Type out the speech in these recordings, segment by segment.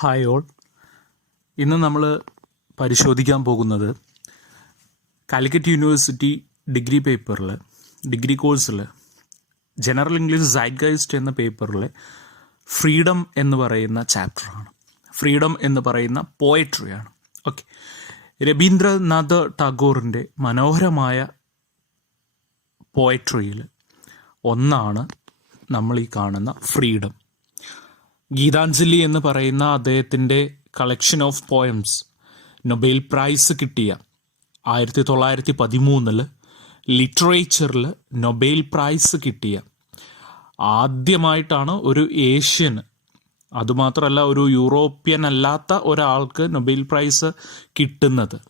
Hi all. ഇന്ന് നമ്മൾ പരിശോധിക്കാൻ പോകുന്നത് കാലിക്കറ്റ് യൂണിവേഴ്സിറ്റി ഡിഗ്രി കോഴ്സിൽ ജനറൽ ഇംഗ്ലീഷ് സൈറ്റ്ഗൈസ്റ്റ് എന്ന പേപ്പറിൽ ഫ്രീഡം എന്ന് പറയുന്ന ചാപ്റ്ററാണ്. ഫ്രീഡം എന്ന് പറയുന്ന പോയട്രിയാണ്. ഓക്കെ, രവീന്ദ്രനാഥ ടാഗോറിൻ്റെ മനോഹരമായ പോയട്രിയിൽ ഒന്നാണ് നമ്മൾ ഈ കാണുന്ന ഫ്രീഡം. ഗീതാഞ്ജലി എന്ന് പറയുന്ന അദ്ദേഹത്തിൻ്റെ collection of poems Nobel prize കിട്ടിയ 1913 ലിറ്ററേച്ചറിൽ നൊബേൽ പ്രൈസ് കിട്ടിയ ആദ്യമായിട്ടാണ് ഒരു ഏഷ്യൻ, അതുമാത്രമല്ല ഒരു യൂറോപ്യൻ അല്ലാത്ത ഒരാൾക്ക് നൊബേൽ പ്രൈസ് കിട്ടുന്നത്.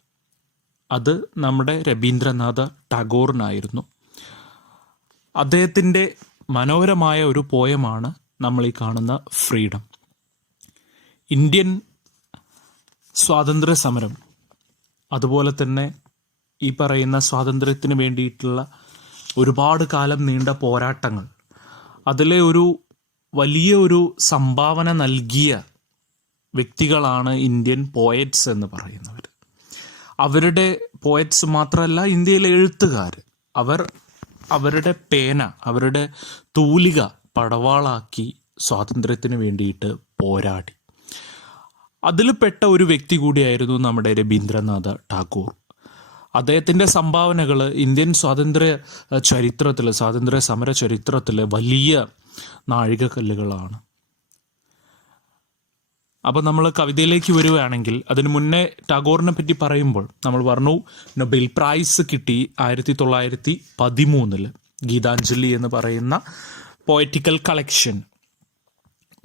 അത് നമ്മുടെ രവീന്ദ്രനാഥ ടാഗോറിനായിരുന്നു. അദ്ദേഹത്തിൻ്റെ മനോഹരമായ ഒരു പോയമാണ് നമ്മൾ ഈ കാണുന്ന ഫ്രീഡം. ഇന്ത്യൻ സ്വാതന്ത്ര്യ സമരം, അതുപോലെ തന്നെ ഈ പറയുന്ന സ്വാതന്ത്ര്യത്തിന് വേണ്ടിയിട്ടുള്ള ഒരുപാട് കാലം നീണ്ട പോരാട്ടങ്ങൾ, അതിലെ ഒരു വലിയ ഒരു സംഭാവന നൽകിയ വ്യക്തികളാണ് ഇന്ത്യൻ പോയറ്റ്സ് എന്ന് പറയുന്നവർ. അവരുടെ പോയറ്റ്സ് മാത്രമല്ല, ഇന്ത്യയിലെ എഴുത്തുകാർ, അവരുടെ പേന, അവരുടെ തൂലിക പടവാളാക്കി സ്വാതന്ത്ര്യത്തിന് വേണ്ടിയിട്ട് പോരാടി. അതിൽ പെട്ട ഒരു വ്യക്തി കൂടിയായിരുന്നു നമ്മുടെ രവീന്ദ്രനാഥ ടാഗോർ. അദ്ദേഹത്തിൻ്റെ സംഭാവനകൾ ഇന്ത്യൻ സ്വാതന്ത്ര്യ സമര ചരിത്രത്തിൽ വലിയ നാഴികക്കല്ലുകളാണ്. അപ്പോൾ നമ്മൾ കവിതയിലേക്ക് വരികയാണെങ്കിൽ, അതിനു മുന്നേ ടാഗോറിനെ പറ്റി പറയുമ്പോൾ നമ്മൾ പറഞ്ഞു നൊബേൽ പ്രൈസ് കിട്ടി 1913 ഗീതാഞ്ജലി എന്ന് പറയുന്ന പോയറ്റിക്കൽ കളക്ഷൻ.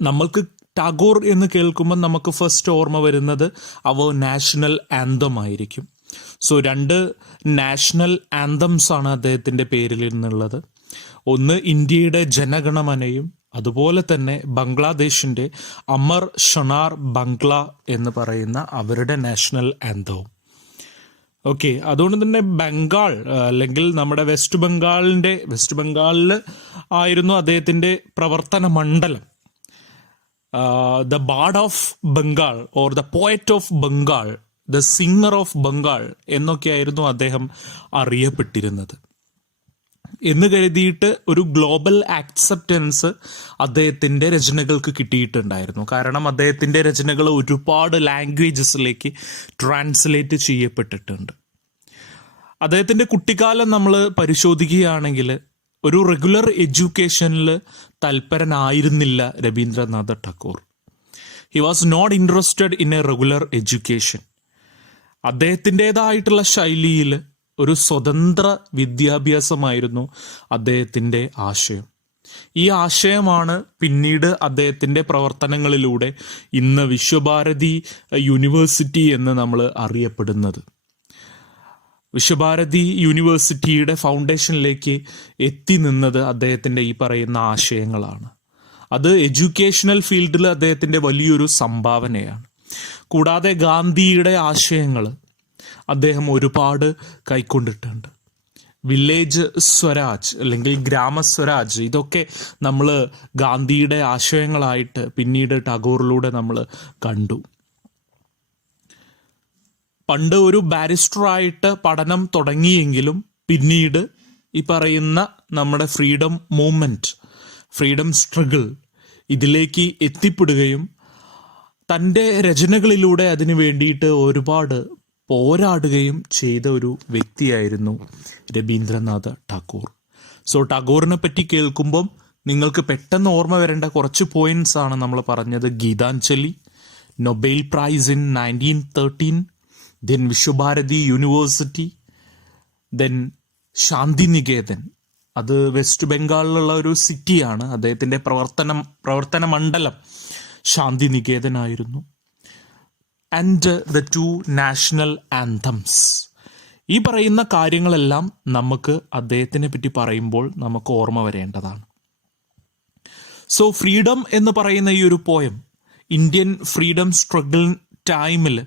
നമ്മൾക്ക് ടാഗോർ എന്ന് കേൾക്കുമ്പോൾ നമുക്ക് ഫസ്റ്റ് ഓർമ്മ വരുന്നത് അവർ നാഷണൽ ആന്തം ആയിരിക്കും. സോ 2 നാഷണൽ ആന്തംസ് ആണ് അദ്ദേഹത്തിൻ്റെ പേരിൽ നിന്നുള്ളത്. ഒന്ന് ഇന്ത്യയുടെ ജനഗണമനയും അതുപോലെ തന്നെ ബംഗ്ലാദേശിൻ്റെ അമർ ഷൊനാർ ബംഗ്ല എന്ന് പറയുന്ന അവരുടെ നാഷണൽ ആന്തവും. ഓക്കെ, അതുകൊണ്ട് തന്നെ ബംഗാൾ അല്ലെങ്കിൽ നമ്മുടെ വെസ്റ്റ് ബംഗാളിൽ ആയിരുന്നു അദ്ദേഹത്തിൻ്റെ പ്രവർത്തന മണ്ഡലം. The bard of Bengal or the poet of Bengal, the singer of Bengal എന്നൊക്കെയായിരുന്നു അദ്ദേഹം അറിയപ്പെട്ടിരുന്നത്. എന്ന് കരുതിയിട്ട് ഒരു ഗ്ലോബൽ ആക്സെപ്റ്റൻസ് അദ്ദേഹത്തിൻ്റെ രചനകൾക്ക് കിട്ടിയിട്ടുണ്ടായിരുന്നു. കാരണം അദ്ദേഹത്തിൻ്റെ രചനകൾ ഒരുപാട് ലാംഗ്വേജസിലേക്ക് ട്രാൻസ്ലേറ്റ് ചെയ്യപ്പെട്ടിട്ടുണ്ട്. അദ്ദേഹത്തിൻ്റെ കുട്ടിക്കാലം നമ്മൾ പരിശോധിക്കുകയാണെങ്കിൽ ഒരു റെഗുലർ എഡ്യൂക്കേഷനിൽ തൽപരനായിരുന്നില്ല Rabindranath Tagore. He was not interested in a regular education. അദ്ദേഹത്തിൻ്റെതായിട്ടുള്ള ശൈലിയിൽ ഒരു സ്വതന്ത്ര വിദ്യാഭ്യാസമായിരുന്നു അദ്ദേഹത്തിൻ്റെ ആശയം. ഈ ആശയമാണ് പിന്നീട് അദ്ദേഹത്തിൻ്റെ പ്രവർത്തനങ്ങളിലൂടെ ഇന്ന് വിശ്വഭാരതി യൂണിവേഴ്സിറ്റി എന്ന് നമ്മൾ അറിയപ്പെടുന്നത്. വിശ്വഭാരതി യൂണിവേഴ്സിറ്റിയുടെ ഫൗണ്ടേഷനിലേക്ക് എത്തി നിന്നത് അദ്ദേഹത്തിൻ്റെ ഈ പറയുന്ന ആശയങ്ങളാണ്. അത് എഡ്യൂക്കേഷണൽ ഫീൽഡിൽ അദ്ദേഹത്തിൻ്റെ വലിയൊരു സംഭാവനയാണ്. കൂടാതെ ഗാന്ധിയുടെ ആശയങ്ങൾ അദ്ദേഹം ഒരുപാട് കൈക്കൊണ്ടിട്ടുണ്ട്. വില്ലേജ് സ്വരാജ് അല്ലെങ്കിൽ ഗ്രാമസ്വരാജ്, ഇതൊക്കെ നമ്മൾ ഗാന്ധിയുടെ ആശയങ്ങളായിട്ട് പിന്നീട് ടാഗോറിലൂടെ നമ്മൾ കണ്ടു. പണ്ട് ഒരു ബാരിസ്റ്ററായിട്ട് പഠനം തുടങ്ങിയെങ്കിലും പിന്നീട് ഈ പറയുന്ന നമ്മുടെ ഫ്രീഡം മൂവ്മെൻറ്റ്, ഫ്രീഡം സ്ട്രഗിൾ ഇതിലേക്ക് എത്തിപ്പെടുകയും തൻ്റെ രചനകളിലൂടെ അതിനു വേണ്ടിയിട്ട് ഒരുപാട് പോരാടുകയും ചെയ്ത ഒരു വ്യക്തിയായിരുന്നു രവീന്ദ്രനാഥ ടാഗോർ. സോ ടാഗോറിനെ പറ്റി കേൾക്കുമ്പം നിങ്ങൾക്ക് പെട്ടെന്ന് ഓർമ്മ വരേണ്ട കുറച്ച് പോയിന്റ്സ് ആണ് നമ്മൾ പറഞ്ഞത്. Gitanjali, Nobel prize in 1913, then Visvabharati university, then Santiniketan. അത് വെസ്റ്റ് ബംഗാളിലുള്ള ഒരു സിറ്റിയാണ്. അദ്ദേഹത്തിൻ്റെ പ്രവർത്തന മണ്ഡലം ശാന്തിനികേതൻ ആയിരുന്നു. And the 2 national anthems. ഈ പറയുന്ന കാര്യങ്ങളെല്ലാം നമുക്ക് അദ്ദേഹത്തിനെ പറ്റി പറയുമ്പോൾ നമുക്ക് ഓർമ്മ വരേണ്ടതാണ്. സോ ഫ്രീഡം എന്ന് പറയുന്ന ഈ ഒരു പോയം ഇന്ത്യൻ ഫ്രീഡം സ്ട്രഗിൾ ടൈമിൽ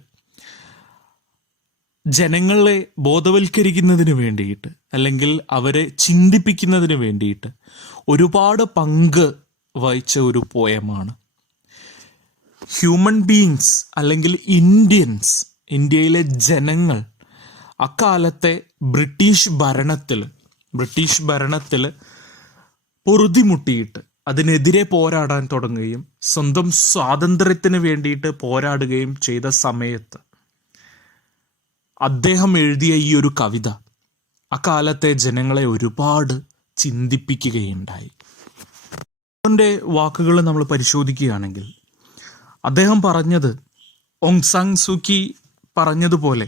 ജനങ്ങളെ ബോധവൽക്കരിക്കുന്നതിന് വേണ്ടിയിട്ട് അല്ലെങ്കിൽ അവരെ ചിന്തിപ്പിക്കുന്നതിന് വേണ്ടിയിട്ട് ഒരുപാട് പങ്ക് വഹിച്ച ഒരു പോയമാണ്. ഹ്യൂമൻ ബീയിങ്സ് അല്ലെങ്കിൽ ഇന്ത്യയിലെ ജനങ്ങൾ അക്കാലത്തെ ബ്രിട്ടീഷ് ഭരണത്തിൽ പൊറുതിമുട്ടിയിട്ട് അതിനെതിരെ പോരാടാൻ തുടങ്ങുകയും സ്വന്തം സ്വാതന്ത്ര്യത്തിന് വേണ്ടിയിട്ട് പോരാടുകയും ചെയ്ത സമയത്ത് അദ്ദേഹം എഴുതിയ ഈ ഒരു കവിത അക്കാലത്തെ ജനങ്ങളെ ഒരുപാട് ചിന്തിപ്പിക്കുകയുണ്ടായി. ടാഗോറിന്റെ വാക്കുകൾ നമ്മൾ പരിശോധിക്കുകയാണെങ്കിൽ അദ്ദേഹം പറഞ്ഞത് ഓങ് സാങ് സൂക്കി പറഞ്ഞതുപോലെ,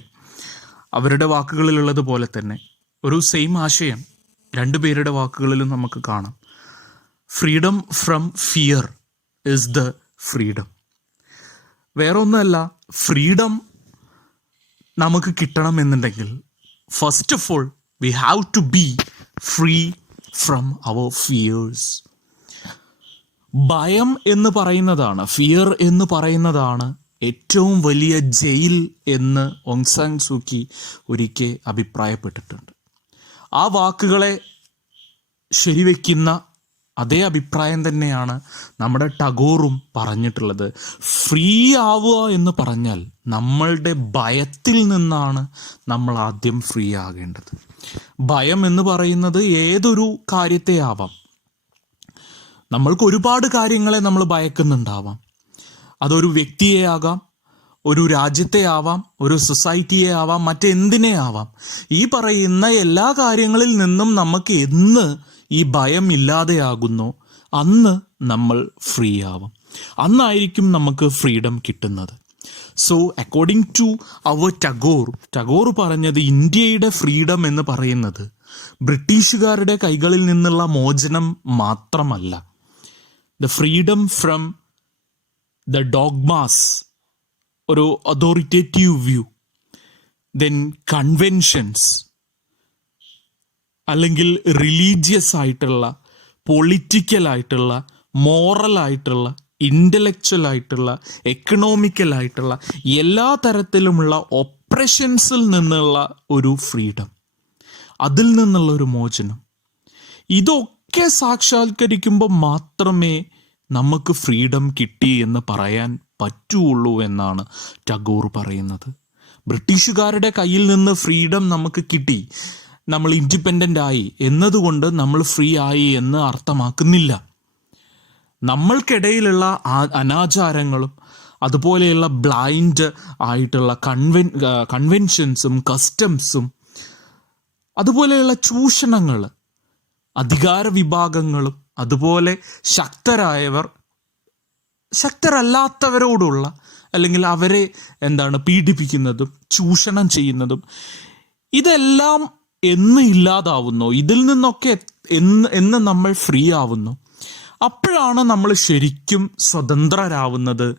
അവരുടെ വാക്കുകളിലുള്ളതുപോലെ തന്നെ ഒരു സെയിം ആശയം രണ്ടുപേരുടെ വാക്കുകളിലും നമുക്ക് കാണാം. Freedom from fear is the freedom. വേറെ ഒന്നുമല്ല, ഫ്രീഡം നമുക്ക് കിട്ടണമെന്നുണ്ടെങ്കിൽ first of all we have to be free from our fears. ഭയം എന്ന് പറയുന്നതാണ്, ഫിയർ എന്ന് പറയുന്നതാണ് ഏറ്റവും വലിയ ജയിൽ എന്ന് ഓങ് സാങ് സൂക്കി ഒരിക്കൽ അഭിപ്രായപ്പെട്ടിട്ടുണ്ട്. ആ വാക്കുകളെ ശരിവെക്കുന്ന അതേ അഭിപ്രായം തന്നെയാണ് നമ്മുടെ ടാഗോറും പറഞ്ഞിട്ടുള്ളത്. ഫ്രീ ആവുക എന്ന് പറഞ്ഞാൽ നമ്മളുടെ ഭയത്തിൽ നിന്നാണ് നമ്മൾ ആദ്യം ഫ്രീ ആകേണ്ടത്. ഭയം എന്ന് പറയുന്നത് ഏതൊരു കാര്യത്തെ ആവാം. നമ്മൾക്ക് ഒരുപാട് കാര്യങ്ങളെ നമ്മൾ ഭയക്കുന്നുണ്ടാവാം. അതൊരു വ്യക്തിയെ ആകാം, ഒരു രാജ്യത്തെ ആവാം, ഒരു സൊസൈറ്റിയെ ആവാം, മറ്റെന്തിനെ ആവാം. ഈ പറയുന്ന എല്ലാ കാര്യങ്ങളിൽ നിന്നും നമുക്ക് എന്ന് ഈ ഭയം ഇല്ലാതെയാകുന്നോ അന്ന് നമ്മൾ ഫ്രീ ആവാം. അന്നായിരിക്കും നമുക്ക് ഫ്രീഡം കിട്ടുന്നത്. സോ അക്കോർഡിംഗ് ടു അവർ ടാഗോർ പറഞ്ഞത് ഇന്ത്യയുടെ ഫ്രീഡം എന്ന് പറയുന്നത് ബ്രിട്ടീഷുകാരുടെ കൈകളിൽ നിന്നുള്ള മോചനം മാത്രമല്ല. The freedom from the dogmas, ഒരു അതോറിറ്റേറ്റീവ് വ്യൂ, ദെൻ കൺവെൻഷൻസ്, അല്ലെങ്കിൽ റിലീജിയസ് ആയിട്ടുള്ള, പൊളിറ്റിക്കൽ ആയിട്ടുള്ള, മോറൽ ആയിട്ടുള്ള, ഇൻ്റലക്ച്വൽ ആയിട്ടുള്ള, എക്കണോമിക്കൽ ആയിട്ടുള്ള എല്ലാ തരത്തിലുമുള്ള ഒപ്രഷൻസിൽ നിന്നുള്ള ഒരു ഫ്രീഡം, അതിൽ നിന്നുള്ള ഒരു മോചനം, ഇതൊക്കെ സാക്ഷാത്കരിക്കുമ്പോൾ മാത്രമേ നമുക്ക് ഫ്രീഡം കിട്ടി എന്ന് പറയാൻ പറ്റുള്ളൂ എന്നാണ് ടാഗോർ പറയുന്നത്. ബ്രിട്ടീഷുകാരുടെ കയ്യിൽ നിന്ന് ഫ്രീഡം നമുക്ക് കിട്ടി, നമ്മൾ ഇൻഡിപെൻഡൻ്റ് ആയി എന്നതുകൊണ്ട് നമ്മൾ ഫ്രീ ആയി എന്ന് അർത്ഥമാക്കുന്നില്ല. നമ്മൾക്കിടയിലുള്ള അനാചാരങ്ങളും അതുപോലെയുള്ള ബ്ലൈൻഡ് ആയിട്ടുള്ള കൺവെൻഷൻസും കസ്റ്റംസും അതുപോലെയുള്ള ചൂഷണങ്ങൾ, അധികാര വിഭാഗങ്ങളും അതുപോലെ ശക്തരല്ലാത്തവരോടുള്ള അല്ലെങ്കിൽ അവരെ പീഡിപ്പിക്കുന്നതും ചൂഷണം ചെയ്യുന്നതും ഇതെല്ലാം എന്ന് ഇല്ലാതാവുന്നു, ഇതിൽ നിന്നൊക്കെ എന്ന് നമ്മൾ ഫ്രീ ആവുന്നു, അപ്പോഴാണ് നമ്മൾ ശരിക്കും സ്വതന്ത്രരാവുന്നത്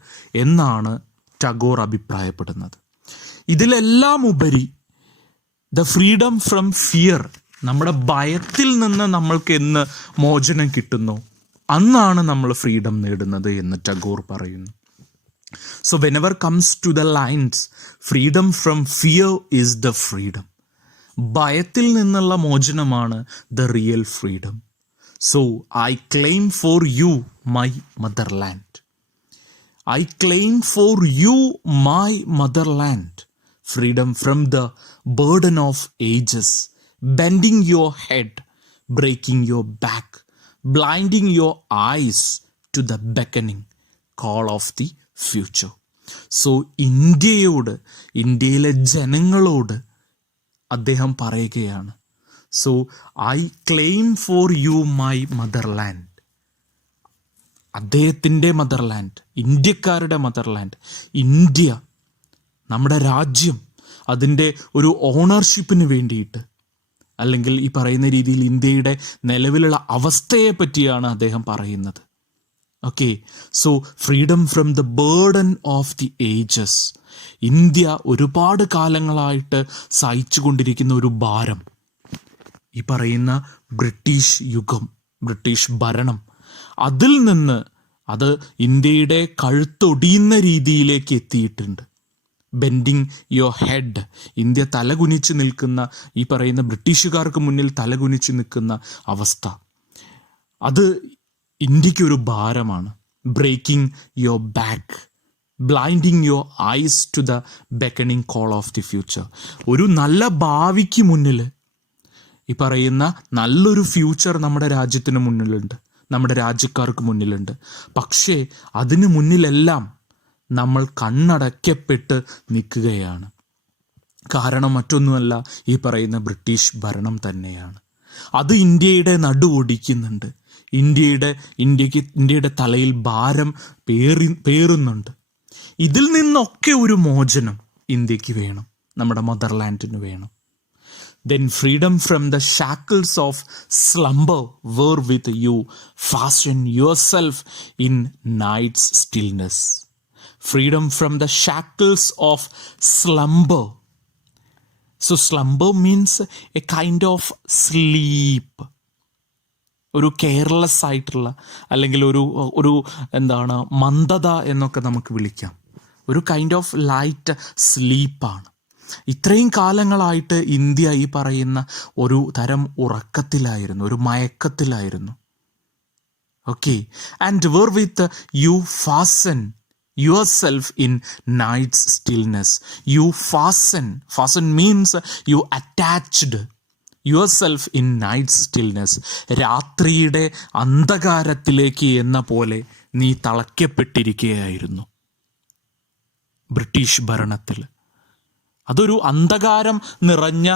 എന്നാണ് ടാഗോർ അഭിപ്രായപ്പെടുന്നത്. ഇതിലെല്ലാം ഉപരി ദ ഫ്രീഡം ഫ്രം ഫിയർ, നമ്മുടെ ഭയത്തിൽ നിന്ന് നമ്മൾക്ക് എന്ന് മോചനം കിട്ടുന്നു അന്നാണ് നമ്മൾ ഫ്രീഡം നേടുന്നത് എന്ന് ടാഗോർ പറയുന്നു. So whenever comes to the lines freedom from fear is the freedom, ഭയത്തിൽ നിന്നുള്ള മോചനമാണ് the real freedom. So I claim for you my motherland, I claim for you my motherland, freedom from the burden of ages, bending your head, breaking your back, blinding your eyes to the beckoning call of the future. So ഇന്ത്യയിലെ ജനങ്ങളോട് അദ്ദേഹം പറയുകയാണ്, so I claim for you my motherland, അദ്ദേഹത്തിൻ്റെ motherland, ഇന്ത്യക്കാരുടെ motherland, India നമ്മുടെ രാജ്യം, അതിൻ്റെ ഒരു ഓണർഷിപ്പിന് വേണ്ടിയിട്ട്, അല്ലെങ്കിൽ ഈ പറയുന്ന രീതിയിൽ ഇന്ത്യയുടെ നിലവിലുള്ള അവസ്ഥയെ പറ്റിയാണ് അദ്ദേഹം പറയുന്നത്. Okay, so freedom from the burden of the ages, India ഒരുപാട് കാലങ്ങളായിട്ട് സഹിച്ചു കൊണ്ടിരിക്കുന്ന ഒരു ഭാരം, ഈ പറയുന്ന ബ്രിട്ടീഷ് യുഗം, ബ്രിട്ടീഷ് ഭരണം, അതിൽ നിന്ന് അത് ഇന്ത്യയുടെ കഴുത്തൊടിയുന്ന രീതിയിലേക്ക് എത്തിയിട്ടുണ്ട്. ബെൻഡിങ് യുവർ ഹെഡ്, ഇന്ത്യ തലകുനിച്ച് നിൽക്കുന്ന, ഈ പറയുന്ന ബ്രിട്ടീഷുകാർക്ക് മുന്നിൽ തലകുനിച്ച് നിൽക്കുന്ന അവസ്ഥ, അത് ഇന്ത്യക്കൊരു ഭാരമാണ്. Breaking your back, blinding your eyes to the beckoning call of the future. ഒരു നല്ല ഭാവിക്ക് മുന്നിൽ, ഈ പറയുന്ന നല്ലൊരു ഫ്യൂച്ചർ നമ്മുടെ രാജ്യത്തിന് മുന്നിലുണ്ട്, നമ്മുടെ രാജ്യക്കാർക്ക് മുന്നിലുണ്ട്. പക്ഷേ അതിന് മുന്നിലെല്ലാം നമ്മൾ കണ്ണടയ്ക്കപ്പെട്ട് നിൽക്കുകയാണ്. കാരണം മറ്റൊന്നുമല്ല, ഈ പറയുന്ന ബ്രിട്ടീഷ് ഭരണം തന്നെയാണ്. അത് ഇന്ത്യയുടെ നടുവൊടിക്കുന്നുണ്ട്. ഇന്ത്യയുടെ തലയിൽ ഭാരം പേറുന്നുണ്ട്. ഇതിൽ നിന്നൊക്കെ ഒരു മോചനം ഇന്ത്യക്ക് വേണം, നമ്മുടെ മദർലാൻഡിന് വേണം. Then freedom from the shackles of slumber were with you. Fasten yourself in night's stillness. Freedom from the shackles of slumber. So slumber means a kind of sleep. ഒരു കെയർലെസ് ആയിട്ടുള്ള, അല്ലെങ്കിൽ ഒരു എന്താണ്, മന്ദത എന്നൊക്കെ നമുക്ക് വിളിക്കാം. ഒരു കൈൻഡ് ഓഫ് ലൈറ്റ് സ്ലീപ്പാണ്. ഇത്രയും കാലങ്ങളായിട്ട് ഇന്ത്യ ഈ പറയുന്ന ഒരു തരം ഉറക്കത്തിലായിരുന്നു, ഒരു മയക്കത്തിലായിരുന്നു. Okay, and wherewith you fasten yourself in night's stillness. You fasten means you attached yourself in night's stillness. രാത്രിയുടെ അന്ധകാരത്തിലേക്ക് എന്ന പോലെ നീ തളയ്ക്കപ്പെട്ടിരിക്കുകയായിരുന്നു ബ്രിട്ടീഷ് ഭരണത്തിൽ. അതൊരു അന്ധകാരം നിറഞ്ഞ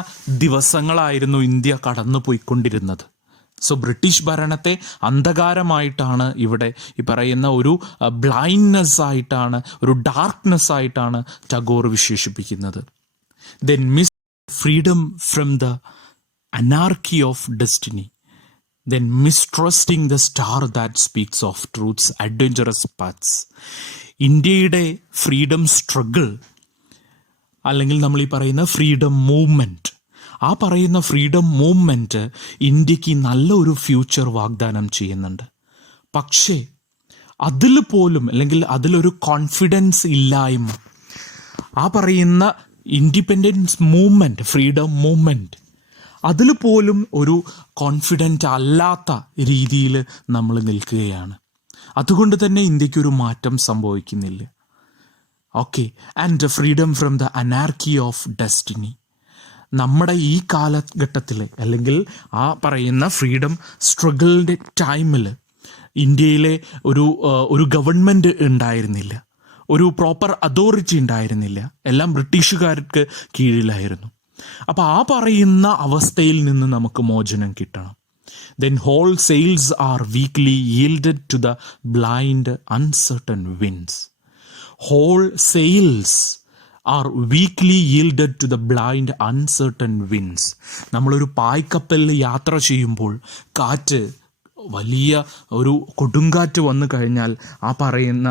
ദിവസങ്ങളായിരുന്നു ഇന്ത്യ കടന്നു പോയിക്കൊണ്ടിരുന്നത്. സോ ബ്രിട്ടീഷ് ഭരണത്തെ അന്ധകാരമായിട്ടാണ് ഇവിടെ ഈ പറയുന്ന ഒരു ബ്ലൈൻഡ്നെസ് ആയിട്ടാണ്, ഒരു ഡാർക്ക്നെസ് ആയിട്ടാണ് ടാഗോർ വിശേഷിപ്പിക്കുന്നത്. Then miss freedom from the anarchy of destiny. Then mistrusting the star that speaks of truth's adventurous paths. ഇന്ത്യയുടെ ഫ്രീഡം സ്ട്രഗിൾ, അല്ലെങ്കിൽ നമ്മൾ ഈ പറയുന്ന ഫ്രീഡം മൂവ്മെൻറ്റ്, ആ പറയുന്ന ഫ്രീഡം മൂവ്മെൻറ്റ് ഇന്ത്യക്ക് നല്ല ഒരു ഫ്യൂച്ചർ വാഗ്ദാനം ചെയ്യുന്നുണ്ട്. പക്ഷേ അതിൽ പോലും, അല്ലെങ്കിൽ അതിലൊരു കോൺഫിഡൻസ് ഇല്ലായ്മ, ആ പറയുന്ന ഇൻഡിപെൻഡൻസ് മൂവ്മെൻറ്റ്, ഫ്രീഡം മൂവ്മെൻറ്റ്, അതിൽ പോലും ഒരു കോൺഫിഡൻ്റ് അല്ലാത്ത രീതിയിൽ നമ്മൾ നിൽക്കുകയാണ്. അതുകൊണ്ട് തന്നെ ഇന്ത്യക്കൊരു മാറ്റം സംഭവിക്കുന്നില്ല. Okay, and freedom from the anarchy of destiny. നമ്മുടെ ഈ കാലഘട്ടത്തിൽ, അല്ലെങ്കിൽ ആ പറയുന്ന ഫ്രീഡം സ്ട്രഗിളിൻ്റെ ടൈമിൽ ഇന്ത്യയിലെ ഒരു ഗവൺമെൻറ് ഉണ്ടായിരുന്നില്ല, ഒരു പ്രോപ്പർ അതോറിറ്റി ഉണ്ടായിരുന്നില്ല, എല്ലാം ബ്രിട്ടീഷുകാർക്ക് കീഴിലായിരുന്നു. അപ്പോൾ ആ പറയുന്ന അവസ്ഥയിൽ നിന്ന് നമുക്ക് മോചനം കിട്ടണം. Then whole sails are weakly yielded to the blind uncertain winds. Whole sails are weakly yielded to the blind uncertain winds. നമ്മളൊരു പായ്ക്കപ്പലിൽ യാത്ര ചെയ്യുമ്പോൾ കാറ്റ്, വലിയ ഒരു കൊടുങ്കാറ്റ് വന്നു കഴിഞ്ഞാൽ ആ പറയുന്ന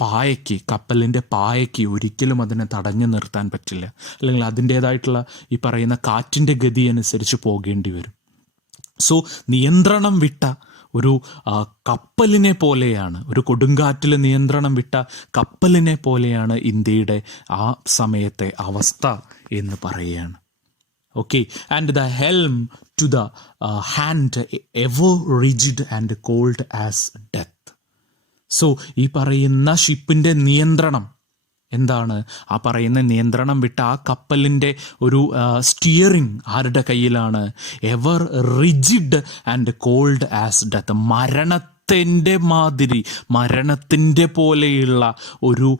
പായയ്ക്ക്, കപ്പലിൻ്റെ പായയ്ക്ക് ഒരിക്കലും അതിനെ തടഞ്ഞു നിർത്താൻ പറ്റില്ല, അല്ലെങ്കിൽ അതിൻ്റേതായിട്ടുള്ള ഈ പറയുന്ന കാറ്റിൻ്റെ ഗതി അനുസരിച്ച് പോകേണ്ടി വരും. സോ നിയന്ത്രണം വിട്ട ഒരു കപ്പലിനെ പോലെയാണ്, ഒരു കൊടുങ്കാറ്റിൽ നിയന്ത്രണം വിട്ട കപ്പലിനെ പോലെയാണ് ഇന്ത്യയുടെ ആ സമയത്തെ അവസ്ഥ എന്ന് പറയുകയാണ്. Okay, and the helm to the hand ever rigid and cold as death. So ഈ പറയുന്ന ഷിപ്പിൻ്റെ നിയന്ത്രണം എന്താണ്? ആ പറയുന്ന നിയന്ത്രണം വിട്ട ആ കപ്പലിൻ്റെ ഒരു സ്റ്റിയറിംഗ് ആരുടെ കയ്യിലാണ്? Ever rigid and called as death. മരണത്തിൻ്റെ പോലെയുള്ള ഒരു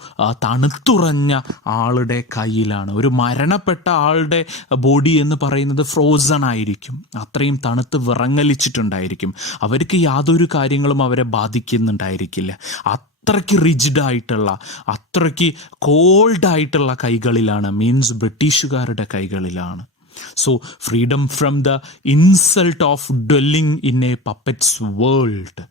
തണുത്തുറഞ്ഞ ആളുടെ കയ്യിലാണ്. ഒരു മരണപ്പെട്ട ആളുടെ ബോഡി എന്ന് പറയുന്നത് ഫ്രോസൺ ആയിരിക്കും, അത്രയും തണുത്ത് വിറങ്ങലിച്ചിട്ടുണ്ടായിരിക്കും. അവർക്ക് യാതൊരു കാര്യങ്ങളും അവരെ ബാധിക്കുന്നുണ്ടായിരിക്കില്ല. അത്രയ്ക്ക് റിജിഡായിട്ടുള്ള, അത്രയ്ക്ക് കോൾഡായിട്ടുള്ള കൈകളിലാണ്, മീൻസ് ബ്രിട്ടീഷുകാരുടെ കൈകളിലാണ്. So freedom from the insult of dwelling in a puppets world.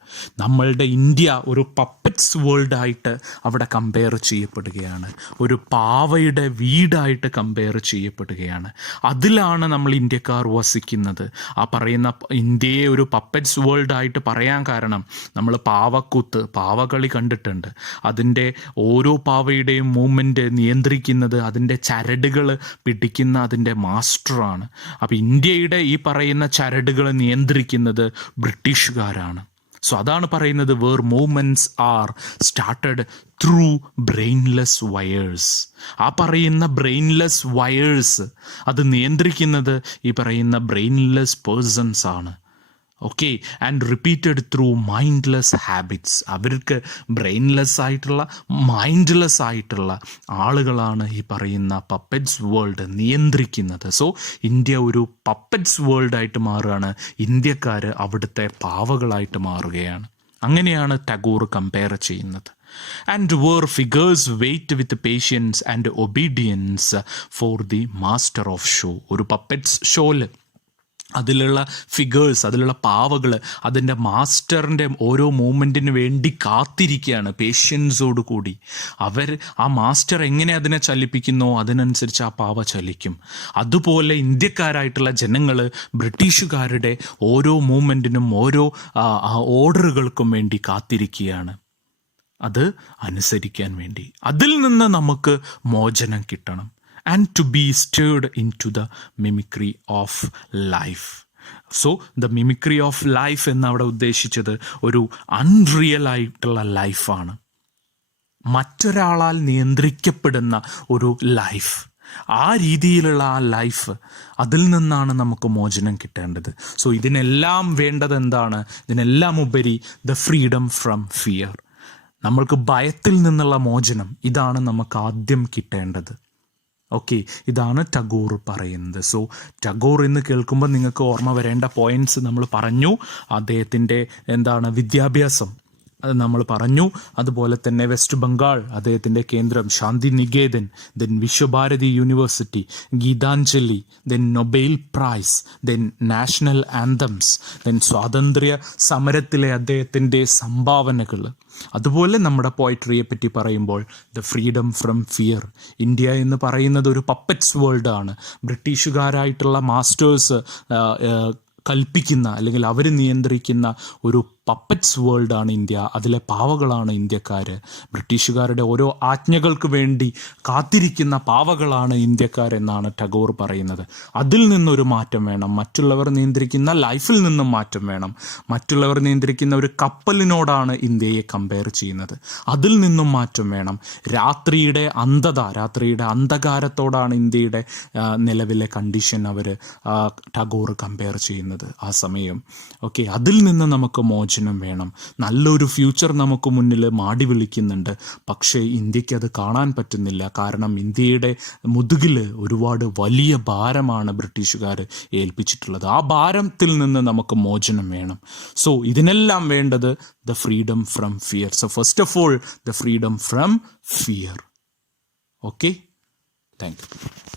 നമ്മളുടെ ഇന്ത്യ ഒരു പപ്പറ്റ്സ് വേൾഡായിട്ട് അവിടെ കമ്പയർ ചെയ്യപ്പെടുകയാണ്, ഒരു പാവയുടെ വീടായിട്ട് കമ്പയർ ചെയ്യപ്പെടുകയാണ്. അതിലാണ് നമ്മൾ ഇന്ത്യക്കാർ വസിക്കുന്നത്. ആ പറയുന്ന ഇന്ത്യയെ ഒരു പപ്പറ്റ്സ് വേൾഡായിട്ട് പറയാൻ കാരണം, നമ്മൾ പാവക്കൂത്ത്, പാവകളി കണ്ടിട്ടുണ്ട്. അതിൻ്റെ ഓരോ പാവയുടെയും മൂവ്മെൻറ്റ് നിയന്ത്രിക്കുന്നത്, അതിൻ്റെ ചരടുകൾ പിടിക്കുന്ന അതിൻ്റെ മാസ്റ്റർ ആണ്. അപ്പോൾ ഇന്ത്യയുടെ ഈ പറയുന്ന ചരടുകൾ നിയന്ത്രിക്കുന്നത് ബ്രിട്ടീഷുകാരാണ്. സോ അതാണ് പറയുന്നത്, where movements are started through brainless wires. ആ പറയുന്ന ബ്രെയിൻലെസ് വയേഴ്സ് അത് നിയന്ത്രിക്കുന്നത് ഈ പറയുന്ന ബ്രെയിൻലെസ് പേഴ്സൺസ് ആണ്. Okay, and repeated through mindless habits. അവർക്ക് ബ്രെയിൻലെസ് ആയിട്ടുള്ള മൈൻഡ്ലെസ് ആയിട്ടുള്ള ആളുകളാണ് ഈ പറയുന്ന പപ്പറ്റ്സ് വേൾഡ് നിയന്ത്രിക്കുന്നത്. സോ ഇന്ത്യ ഒരു പപ്പറ്റ്സ് വേൾഡായിട്ട് മാറുകയാണ്, ഇന്ത്യക്കാർ അവിടുത്തെ പാവകളായിട്ട് മാറുകയാണ്. അങ്ങനെയാണ് ടാഗോർ കമ്പയർ ചെയ്യുന്നത്. And where figures wait with patience and obedience for the master of show. ഒരു പപ്പറ്റ്സ് ഷോയിൽ അതിലുള്ള ഫിഗേഴ്സ്, അതിലുള്ള പാവകൾ അതിൻ്റെ മാസ്റ്ററിൻ്റെ ഓരോ മൂവ്മെൻറ്റിന് വേണ്ടി കാത്തിരിക്കുകയാണ് പേഷ്യൻസോട് കൂടി. ആ മാസ്റ്റർ എങ്ങനെ അതിനെ ചലിപ്പിക്കുന്നോ അതിനനുസരിച്ച് ആ പാവ ചലിക്കും. അതുപോലെ ഇന്ത്യക്കാരായിട്ടുള്ള ജനങ്ങൾ ബ്രിട്ടീഷുകാരുടെ ഓരോ മൂവ്മെൻറ്റിനും ഓരോ ഓർഡറുകൾക്കും വേണ്ടി കാത്തിരിക്കുകയാണ്, അത് അനുസരിക്കാൻ വേണ്ടി. അതിൽ നിന്ന് നമുക്ക് മോചനം കിട്ടണം. And to be stirred into the mimicry of life. So the mimicry of life എന്നവിടെ ഉദ്ദേശിച്ചത് ഒരു അൺറിയൽ ആയിട്ടുള്ള ലൈഫാണ്, മറ്റൊരാളാൽ നിയന്ത്രിക്കപ്പെടുന്ന ഒരു ലൈഫ്. ആ രീതിയിലുള്ള ആ ലൈഫ്, അതിൽ നിന്നാണ് നമുക്ക് മോചനം കിട്ടേണ്ടത്. സോ ഇതിനെല്ലാം വേണ്ടത് എന്താണ്? ഇതിനെല്ലാം ഉപരി ദ ഫ്രീഡം ഫ്രം ഫിയർ. നമ്മൾക്ക് ഭയത്തിൽ നിന്നുള്ള മോചനം, ഇതാണ് നമുക്ക് ആദ്യം കിട്ടേണ്ടത്. ഓക്കെ, ഇതാണ് ടാഗോർ പറയുന്നത്. സോ ടാഗോർ എന്ന് കേൾക്കുമ്പോൾ നിങ്ങൾക്ക് ഓർമ്മ വരേണ്ട പോയിന്റ്സ് നമ്മൾ പറഞ്ഞു. അദ്ദേഹത്തിൻ്റെ വിദ്യാഭ്യാസം അത് നമ്മൾ പറഞ്ഞു. അതുപോലെ തന്നെ വെസ്റ്റ് ബംഗാൾ അദ്ദേഹത്തിൻ്റെ കേന്ദ്രം, Santiniketan, then Visvabharati university, Gitanjali, then Nobel prize, then national anthems, then സ്വാതന്ത്ര്യ സമരത്തിലെ അദ്ദേഹത്തിൻ്റെ സംഭാവനകൾ. അതുപോലെ നമ്മുടെ പോയട്രിയെ പറ്റി പറയുമ്പോൾ the freedom from fear. India എന്ന് പറയുന്നത് ഒരു പപ്പറ്റ്സ് വേൾഡാണ്. ബ്രിട്ടീഷുകാരായിട്ടുള്ള മാസ്റ്റേഴ്സ് കൽപ്പിക്കുന്ന അല്ലെങ്കിൽ അവർ നിയന്ത്രിക്കുന്ന ഒരു പപ്പറ്റ്സ് വേൾഡാണ് ഇന്ത്യ. അതിലെ പാവകളാണ് ഇന്ത്യക്കാർ. ബ്രിട്ടീഷുകാരുടെ ഓരോ ആജ്ഞകൾക്ക് വേണ്ടി കാത്തിരിക്കുന്ന പാവകളാണ് ഇന്ത്യക്കാരെന്നാണ് ടാഗോർ പറയുന്നത്. അതിൽ നിന്നൊരു മാറ്റം വേണം. മറ്റുള്ളവർ നിയന്ത്രിക്കുന്ന ലൈഫിൽ നിന്നും മാറ്റം വേണം. മറ്റുള്ളവർ നിയന്ത്രിക്കുന്ന ഒരു കപ്പലിനോടാണ് ഇന്ത്യയെ കമ്പയർ ചെയ്യുന്നത്. അതിൽ നിന്നും മാറ്റം വേണം. രാത്രിയുടെ അന്ധകാരത്തോടാണ് ഇന്ത്യയുടെ നിലവിലെ കണ്ടീഷൻ ടാഗോർ കമ്പയർ ചെയ്യുന്നത് ആ സമയം. ഓക്കെ, അതിൽ നിന്ന് നമുക്ക് മോചനം വേണം. നല്ലൊരു ഫ്യൂച്ചർ നമുക്ക് മുന്നിൽ മാടി വിളിക്കുന്നുണ്ട്. പക്ഷേ ഇന്ത്യക്ക് അത് കാണാൻ പറ്റുന്നില്ല. കാരണം ഇന്ത്യയുടെ മുതുകിൽ ഒരുപാട് വലിയ ഭാരമാണ് ബ്രിട്ടീഷുകാർ ഏൽപ്പിച്ചിട്ടുള്ളത്. ആ ഭാരത്തിൽ നിന്ന് നമുക്ക് മോചനം വേണം. സോ ഇതിനെല്ലാം വേണ്ടത് the freedom from fear. So first of all the freedom from fear. Okay, thank you.